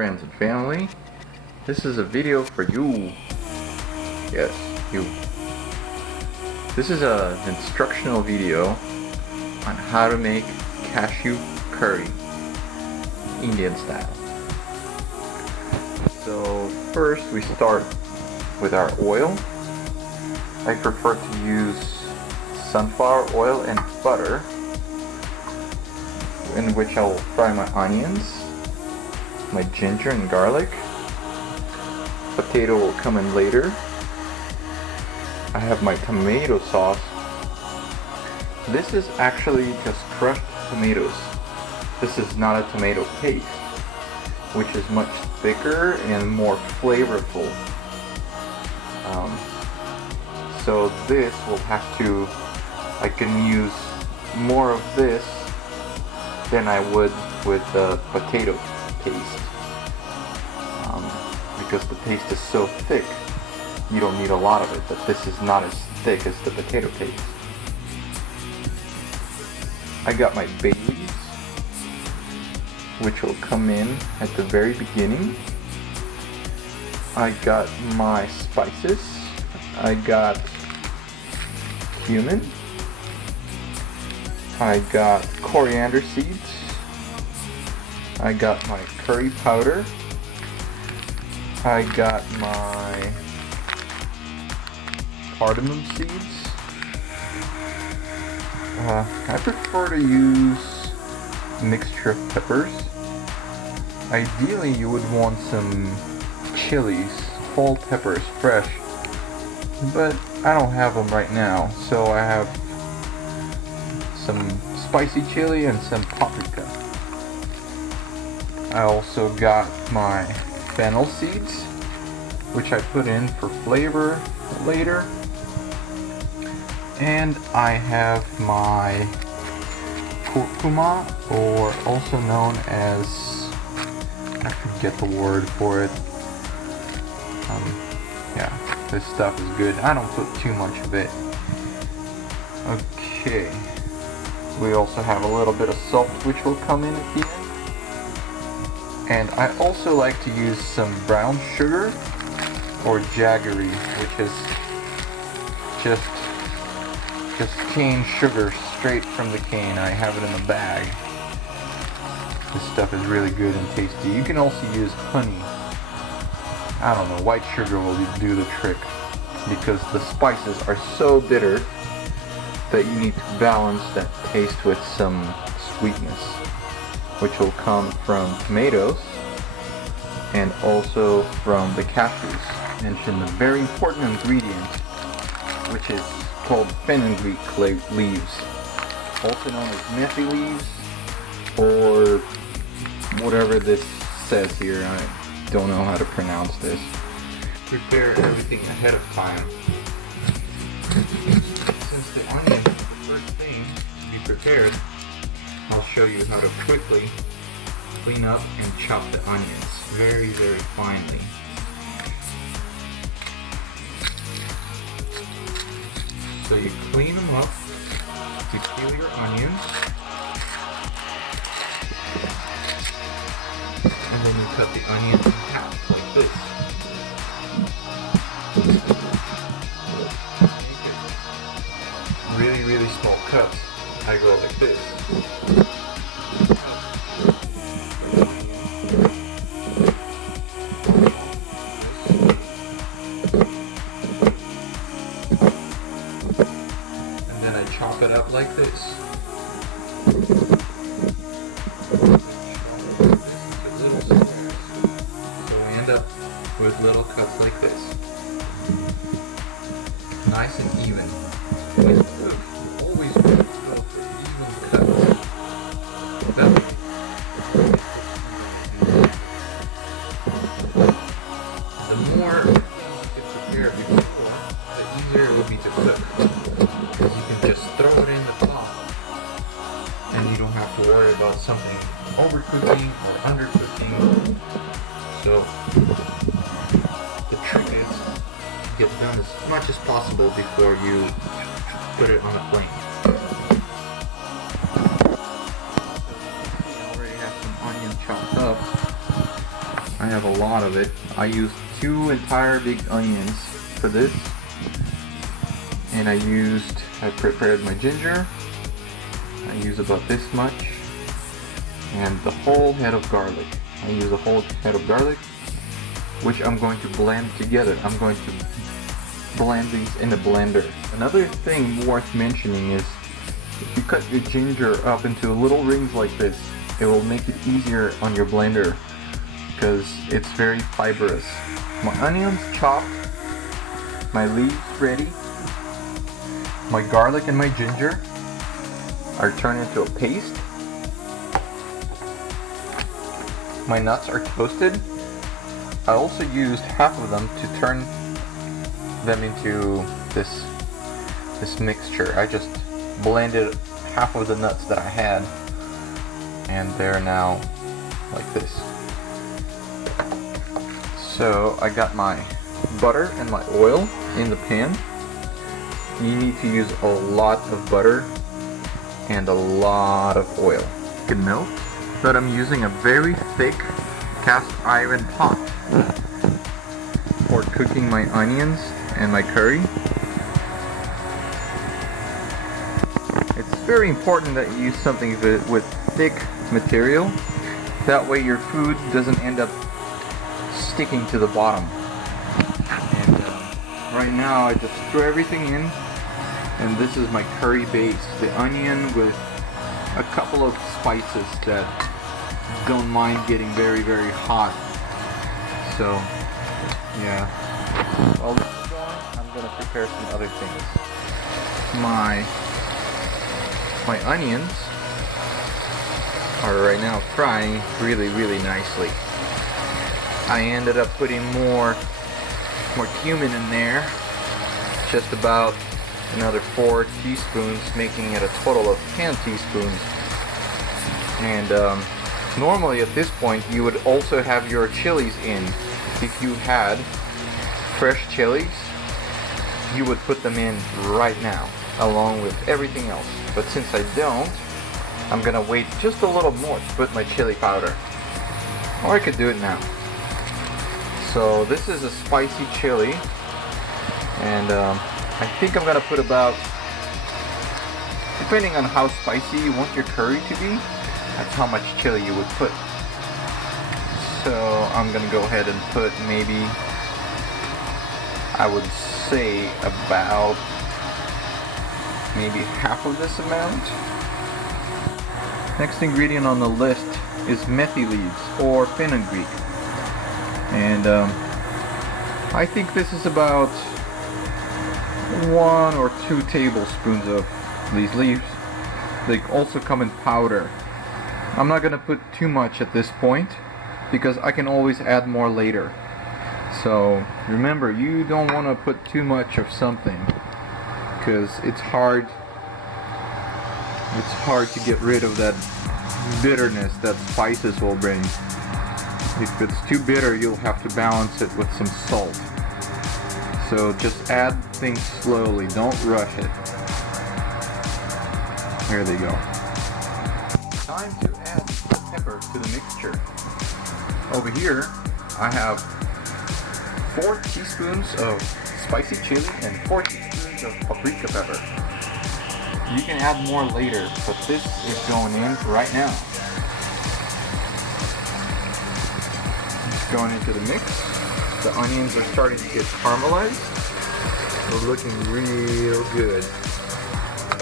friends and family. This is a video for you. Yes, you. This is an instructional video on how to make cashew curry, Indian style. So first we start with our oil. I prefer to use sunflower oil and butter, in which I'll fry my onions, my ginger and garlic. Potato will come in later. I have my tomato sauce. This is actually just crushed tomatoes. This is not a tomato paste, which is much thicker and more flavorful. So this will have to, I can use more of this than I would with the potato paste, because the paste is so thick you don't need a lot of it, but this is not as thick as the potato paste. I got my bay leaves, which will come in at the very beginning. I got my spices. I got cumin. I got coriander seeds. I got my curry powder. I got my cardamom seeds. I prefer to use a mixture of peppers. Ideally you would want some chilies, whole peppers, fresh, but I don't have them right now, so I have some spicy chili and some paprika. I also got my fennel seeds, which I put in for flavor later. And I have my curcuma, or also known as, I forget the word for it. Yeah, this stuff is good. I don't put too much of it. Okay. We also have a little bit of salt, which will come in at the end. And I also like to use some brown sugar, or jaggery, which is just cane sugar straight from the cane. I have it in a bag. This stuff is really good and tasty. You can also use honey. I don't know, white sugar will do the trick, because the spices are so bitter that you need to balance that taste with some sweetness, which will come from tomatoes and also from the cashews. Mention the very important ingredient, which is called fenugreek leaves, also known as methi leaves, or whatever this says here. I don't know how to pronounce this. Prepare everything ahead of time. Since the onion is the first thing to be prepared, I'll show you how to quickly clean up and chop the onions very, very finely. So you clean them up, you peel your onions, and then you cut the onions in half like this. Make it really, really small cuts. I go like this. Chop it up like this. Little squares. So we end up with little cuts like this. Nice and even. Always go for even cuts. That way, the more things you can prepare before, the easier it will be to cook. Because you can just throw it in the pot and you don't have to worry about something overcooking or undercooking. So the trick is to get done as much as possible before you put it on a flame. I already have some onion chopped up. I have a lot of it. I used 2 entire big onions for this. And I prepared my ginger. I use about this much. And the whole head of garlic. I use a whole head of garlic, which I'm going to blend together. I'm going to blend these in a blender. Another thing worth mentioning is if you cut your ginger up into little rings like this, it will make it easier on your blender because it's very fibrous. My onions chopped, my leaves ready, my garlic and my ginger are turned into a paste. My nuts are toasted. I also used half of them to turn them into this mixture. I just blended half of the nuts that I had, and they're now like this. So I got my butter and my oil in the pan. You need to use a lot of butter and a lot of oil. You can note that I'm using a very thick cast iron pot for cooking my onions and my curry. It's very important that you use something with thick material. That way your food doesn't end up sticking to the bottom. And right now I just throw everything in, and this is my curry base. The onion with a couple of spices that don't mind getting very, very hot. So yeah, while this is going, I'm going to prepare some other things. My onions are right now frying really, really nicely. I ended up putting more cumin in there, just about another 4 teaspoons, making it a total of 10 teaspoons. And normally at this point you would also have your chilies in. If you had fresh chilies, you would put them in right now along with everything else. But since I don't, I'm gonna wait just a little more to put my chili powder. Or I could do it now. So this is a spicy chili, and I think I'm gonna put about, depending on how spicy you want your curry to be, that's how much chili you would put. So I'm gonna go ahead and put maybe, I would say about maybe half of this amount. Next ingredient on the list is methi leaves or fenugreek, and I think this is about 1 or 2 tablespoons of these leaves. They also come in powder. I'm not gonna put too much at this point because I can always add more later. So remember, you don't want to put too much of something because it's hard to get rid of that bitterness that spices will bring. If it's too bitter, you'll have to balance it with some salt. So just add things slowly, don't rush it. There they go. Time to add the pepper to the mixture. Over here, I have 4 teaspoons of spicy chili and 4 teaspoons of paprika pepper. You can add more later, but this is going in right now. It's going into the mix. The onions are starting to get caramelized. They're looking real good.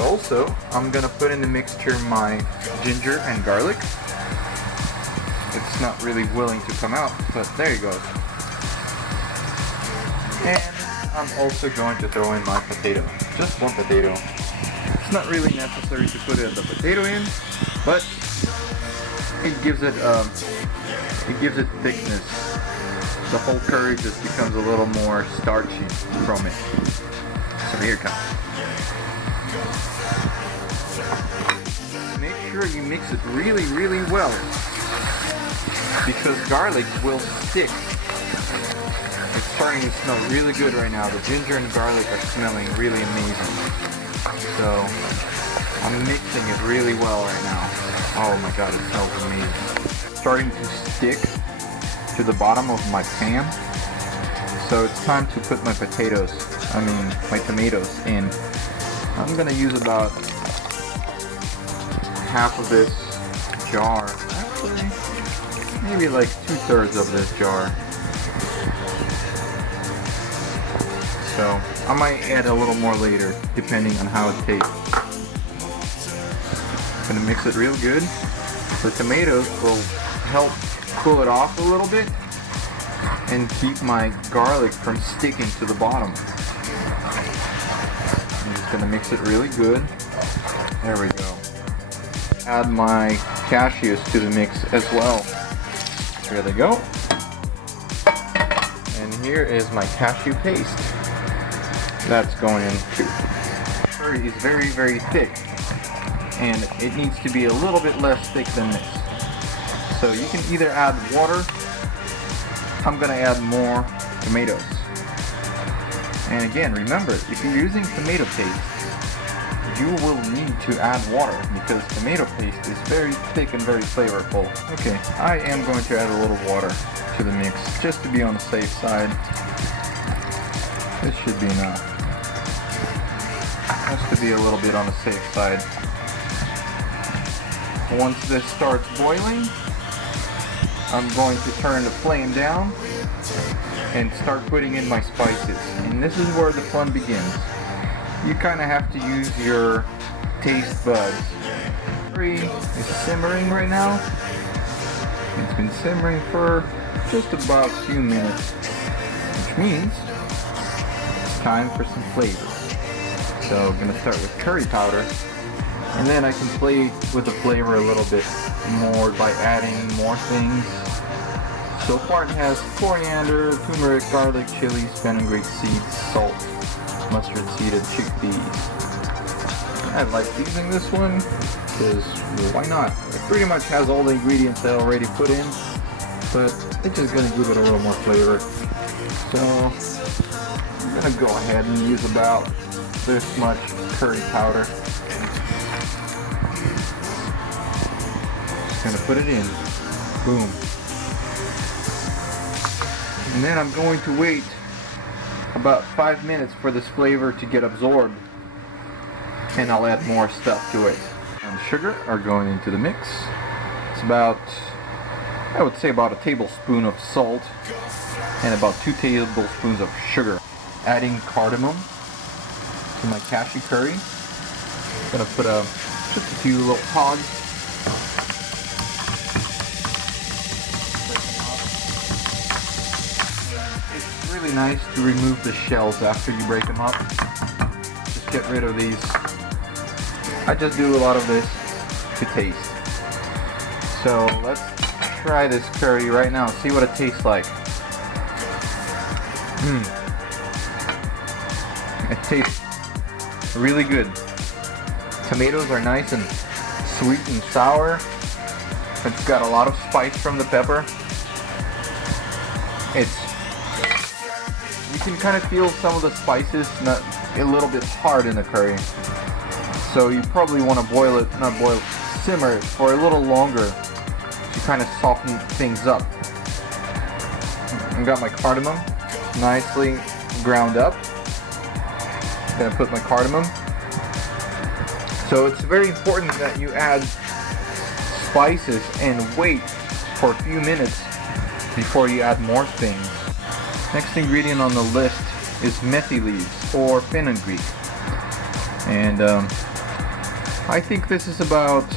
Also, I'm gonna put in the mixture my ginger and garlic. It's not really willing to come out, but there you go. And I'm also going to throw in my potato. Just 1 potato. It's not really necessary to put the potato in, but it gives it thickness. The whole curry just becomes a little more starchy from it. So here it comes. Make sure you mix it really, really well, because garlic will stick. It's starting to smell really good right now. The ginger and garlic are smelling really amazing. So I'm mixing it really well right now. Oh my god, it smells amazing. Starting to stick. to the bottom of my pan. So it's time to put my my tomatoes in. I'm gonna use about half of this jar. Actually, maybe like 2/3 of this jar. So I might add a little more later, depending on how it tastes. Gonna mix it real good. The tomatoes will help cool it off a little bit and keep my garlic from sticking to the bottom. I'm just gonna mix it really good. There we go. Add my cashews to the mix as well. Here they go. And here is my cashew paste. That's going in too. The curry is very, very thick, and it needs to be a little bit less thick than this. So you can either add water. I'm gonna add more tomatoes. And again, remember, if you're using tomato paste, you will need to add water because tomato paste is very thick and very flavorful. Okay, I am going to add a little water to the mix just to be on the safe side. This should be enough. Has to be a little bit on the safe side. Once this starts boiling, I'm going to turn the flame down and start putting in my spices. And this is where the fun begins. You kind of have to use your taste buds. Curry is simmering right now. It's been simmering for just about a few minutes, which means it's time for some flavor. So I'm gonna start with curry powder, and then I can play with the flavor a little bit more by adding more things. So far it has coriander, turmeric, garlic, chilies, fenugreek seeds, salt, mustard seed, and chickpeas. I like using this one because why not? It pretty much has all the ingredients I already put in, but it's just gonna give it a little more flavor. So I'm gonna go ahead and use about this much curry powder. Just gonna put it in. Boom. And then I'm going to wait about 5 minutes for this flavor to get absorbed, and I'll add more stuff to it. And sugar are going into the mix. It's about, I would say about a tablespoon of salt and about 2 tablespoons of sugar. Adding cardamom to my cashew curry. I'm gonna put just a few little pods. It's really nice to remove the shells after you break them up. Just get rid of these. I just do a lot of this to taste. So let's try this curry right now. See what it tastes like. It tastes really good. Tomatoes are nice and sweet and sour. It's got a lot of spice from the pepper. You can kind of feel some of the spices a little bit hard in the curry. So you probably want to simmer it for a little longer to kind of soften things up. I've got my cardamom nicely ground up. Gonna put my cardamom. So it's very important that you add spices and wait for a few minutes before you add more things. Next ingredient on the list is methi leaves or fenugreek, and I think this is about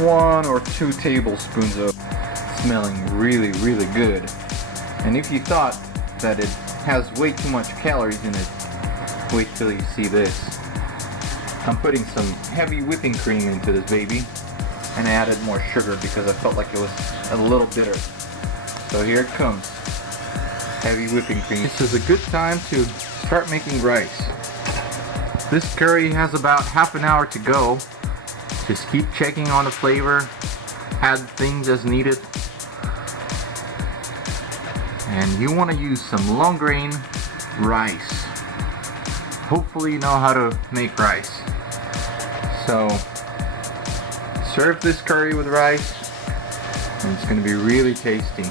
1 or 2 tablespoons of smelling really, really good. And if you thought that it has way too much calories in it, wait till you see this. I'm putting some heavy whipping cream into this baby, and I added more sugar because I felt like it was a little bitter. So here it comes. Heavy whipping cream. This is a good time to start making rice. This curry has about half an hour to go. Just keep checking on the flavor, add things as needed. And you want to use some long grain rice. Hopefully you know how to make rice. So serve this curry with rice and it's going to be really tasty.